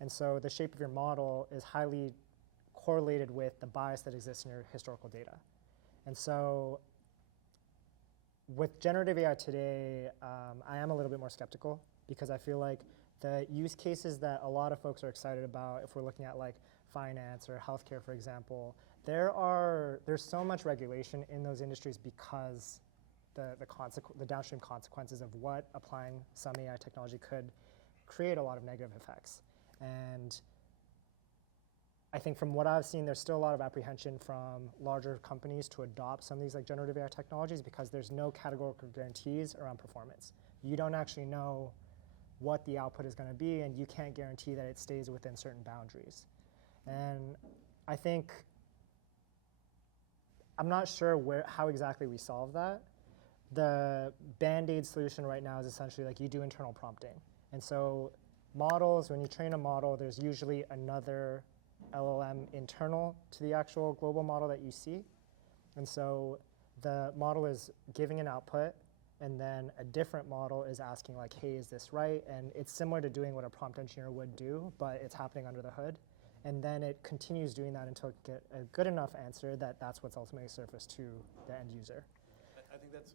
And so the shape of your model is highly correlated with the bias that exists in your historical data. And so with generative AI today, I am a little bit more skeptical because I feel like the use cases that a lot of folks are excited about, if we're looking at like finance or healthcare, for example, there's so much regulation in those industries because the downstream consequences of what applying some AI technology could create a lot of negative effects. And I think from what I've seen, there's still a lot of apprehension from larger companies to adopt some of these like generative AI technologies because there's no categorical guarantees around performance. You don't actually know what the output is going to be, and you can't guarantee that it stays within certain boundaries. And I think, I'm not sure how exactly we solve that. The Band-Aid solution right now is essentially like you do internal prompting. And so models, when you train a model, there's usually another LLM internal to the actual global model that you see. And so the model is giving an output, and then a different model is asking like, hey, is this right? And it's similar to doing what a prompt engineer would do, but it's happening under the hood. And then it continues doing that until it get a good enough answer that that's what's ultimately surfaced to the end user. I think that's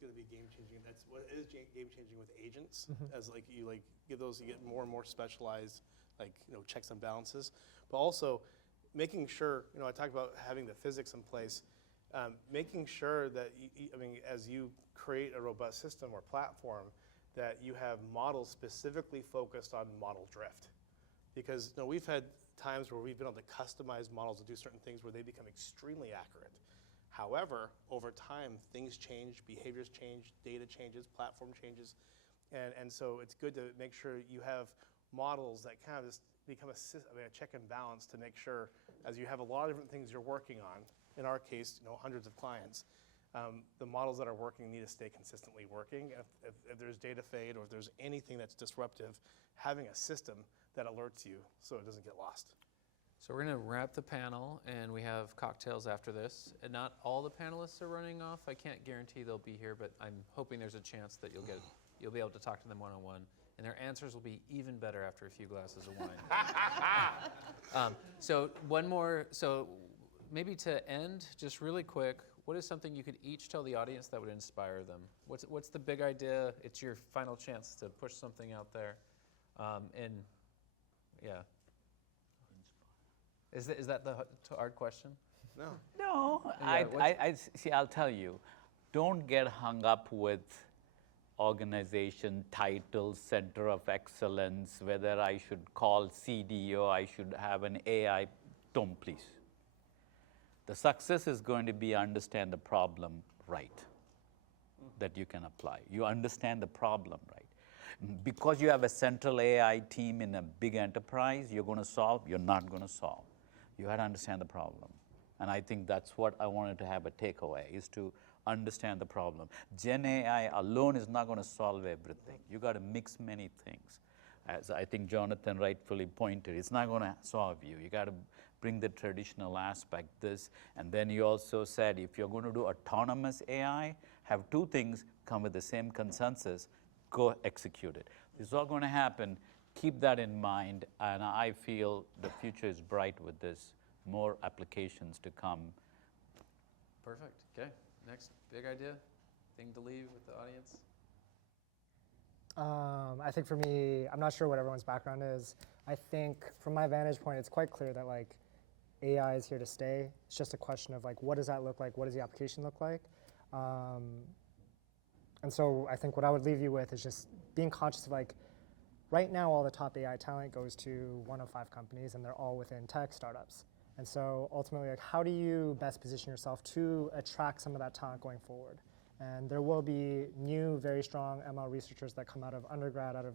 going to be game changing. That's what is game changing with agents. As like you get more and more specialized, checks and balances. But also making sure, I talk about having the physics in place, making sure that as you create a robust system or platform, that you have models specifically focused on model drift. Because we've had times where we've been able to customize models to do certain things where they become extremely accurate. However, over time, things change, behaviors change, data changes, platform changes. And so it's good to make sure you have models that kind of just become a check and balance to make sure, as you have a lot of different things you're working on, in our case, hundreds of clients, the models that are working need to stay consistently working. If there's data fade or if there's anything that's disruptive, having a system that alerts you so it doesn't get lost. So we're going to wrap the panel, and we have cocktails after this. And not all the panelists are running off. I can't guarantee they'll be here, but I'm hoping there's a chance that you'll be able to talk to them one-on-one, and their answers will be even better after a few glasses of wine. So one more. So maybe to end, just really quick, what is something you could each tell the audience that would inspire them? What's the big idea? It's your final chance to push something out there, and yeah. Is that the hard question? No. No, Yeah, see, I'll tell you, don't get hung up with organization titles, center of excellence, whether I should call CDO, I should have an AI, don't please. The success is going to be understand the problem right, that you can apply. You understand the problem right. Because you have a central AI team in a big enterprise, you're going to solve, you're not going to solve. You have to understand the problem. And I think that's what I wanted to have a takeaway, is to understand the problem. Gen AI alone is not going to solve everything. You got to mix many things. As I think Jonathan rightfully pointed, it's not going to solve you. You got to bring the traditional aspect, this, and then you also said if you're going to do autonomous AI, have two things come with the same consensus, go execute it. This is all going to happen. Keep that in mind, and I feel the future is bright with this, more applications to come. Perfect. Okay. Next big idea, thing to leave with the audience. I think for me, I'm not sure what everyone's background is. I think from my vantage point, it's quite clear that like AI is here to stay. It's just a question of like, what does that look like? What does the application look like? And so I think what I would leave you with is just being conscious of like, right now all the top AI talent goes to 1 of 5 companies and they're all within tech startups. And so ultimately, like, how do you best position yourself to attract some of that talent going forward? And there will be new, very strong ML researchers that come out of undergrad, out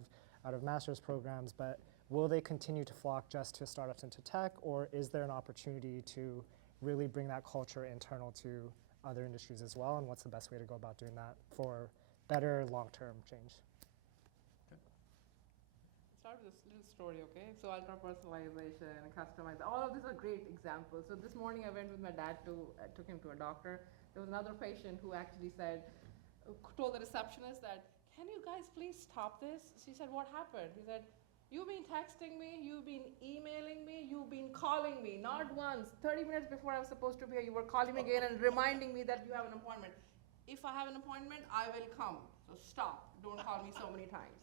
of master's programs, but will they continue to flock just to startups into tech, or is there an opportunity to really bring that culture internal to other industries as well, and what's the best way to go about doing that for better long-term change? Start with this little story, okay? So ultra personalization, customization, all of these are great examples. So this morning I went with my dad took him to a doctor. There was another patient who actually told the receptionist that, can you guys please stop this? She said, what happened? He said, you've been texting me, you've been emailing me, you've been calling me, not once. 30 minutes before I was supposed to be here, you were calling me again and reminding me that you have an appointment. If I have an appointment, I will come. So stop, don't call me so many times.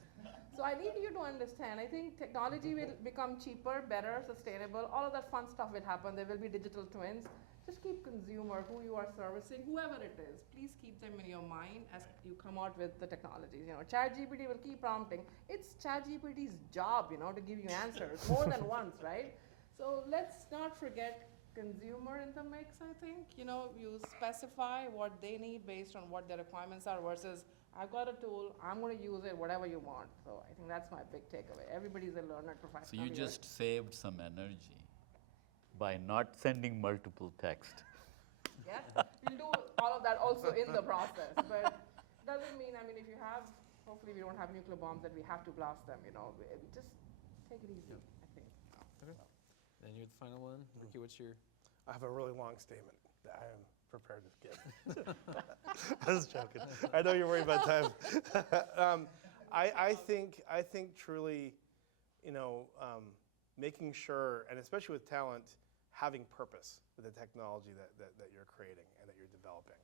So I need you to understand, I think technology will become cheaper, better, sustainable, all of that fun stuff will happen. There will be digital twins. Just keep consumer, who you are servicing, whoever it is, please keep them in your mind as you come out with the technologies. You know, ChatGPT will keep prompting. It's ChatGPT's job, you know, to give you answers more than once, right? So let's not forget consumer in the mix, I think. You know, you specify what they need based on what their requirements are versus I've got a tool, I'm going to use it, whatever you want. So I think that's my big takeaway. Everybody's a learner professional. So you just saved some energy by not sending multiple texts. Yes, we'll do all of that also in the process. But doesn't mean, I mean, if you have, hopefully we don't have nuclear bombs that we have to blast them, you know. Just take it easy, I think. Okay. Then you're the final one. Ricky, what's your? I have a really long statement that I am prepared to give. I was joking. I know you're worried about time. I think truly, you know, making sure, and especially with talent, having purpose with the technology that you're creating and that you're developing.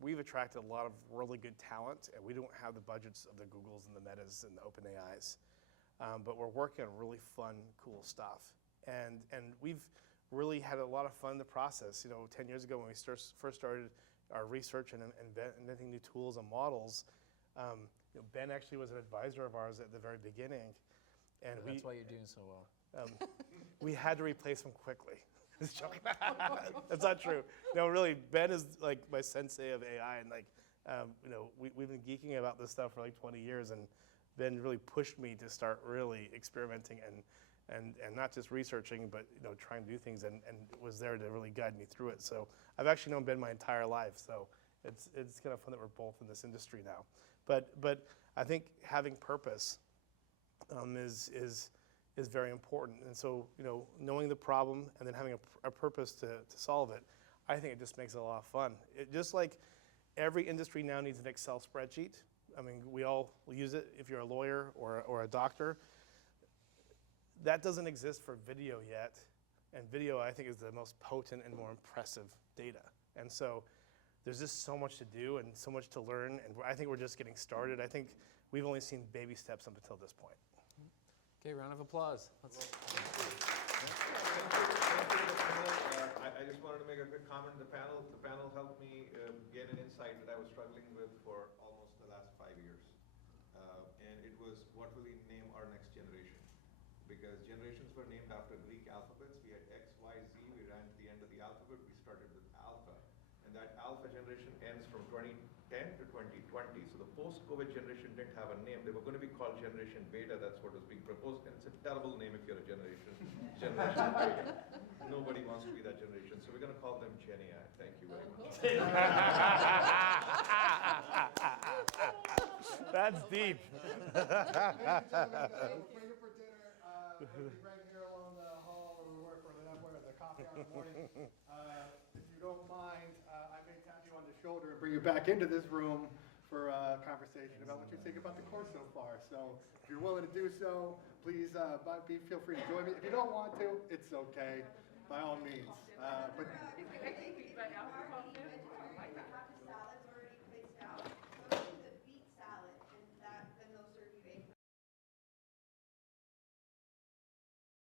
We've attracted a lot of really good talent, and we don't have the budgets of the Googles and the Metas and the OpenAIs, but we're working on really fun, cool stuff. And we've really had a lot of fun in the process. You know, 10 years ago when we first started our research and inventing new tools and models, you know, Ben actually was an advisor of ours at the very beginning. And that's why you're doing so well. We had to replace him quickly. That's not true. No, really, Ben is like my sensei of AI, and like, you know, we've been geeking about this stuff for like 20 years, and Ben really pushed me to start really experimenting and not just researching, but you know, trying to do things, and was there to really guide me through it. So I've actually known Ben my entire life, so it's kind of fun that we're both in this industry now. But I think having purpose is very important. And so, you know, knowing the problem and then having a purpose to solve it, I think it just makes it a lot of fun. Just like every industry now needs an Excel spreadsheet. I mean, we all use it if you're a lawyer or a doctor. That doesn't exist for video yet. And video, I think, is the most potent and more impressive data. And so there's just so much to do and so much to learn. And I think we're just getting started. I think we've only seen baby steps up until this point. Okay, round of applause. Let's. I just wanted to make a quick comment. The panel helped me get an insight that I was struggling with for almost the last 5 years. And it was, what will we name our next generation? Because generations were named after Greek alphabets. We had X, Y, Z. We ran to the end of the alphabet. We started with alpha. And that alpha generation ends from 2010 to 2020. So the post-COVID generation didn't have a name. They were going to be called Generation Beta. That's what was being proposed. And it's a terrible name if you're a Generation Beta. Nobody wants to be that generation. So we're going to call them Gen AI. Thank you very much. That's deep. Bring it for dinner. We'll be right here along the hall where we work for the network at the coffee hour in the morning. If you don't mind, I may tap you on the shoulder and bring you back into this room for a conversation about what you think about the course so far. So if you're willing to do so, please feel free to join me. If you don't want to, it's okay. by all means. But He's collecting feedback after 12 minutes. I like that.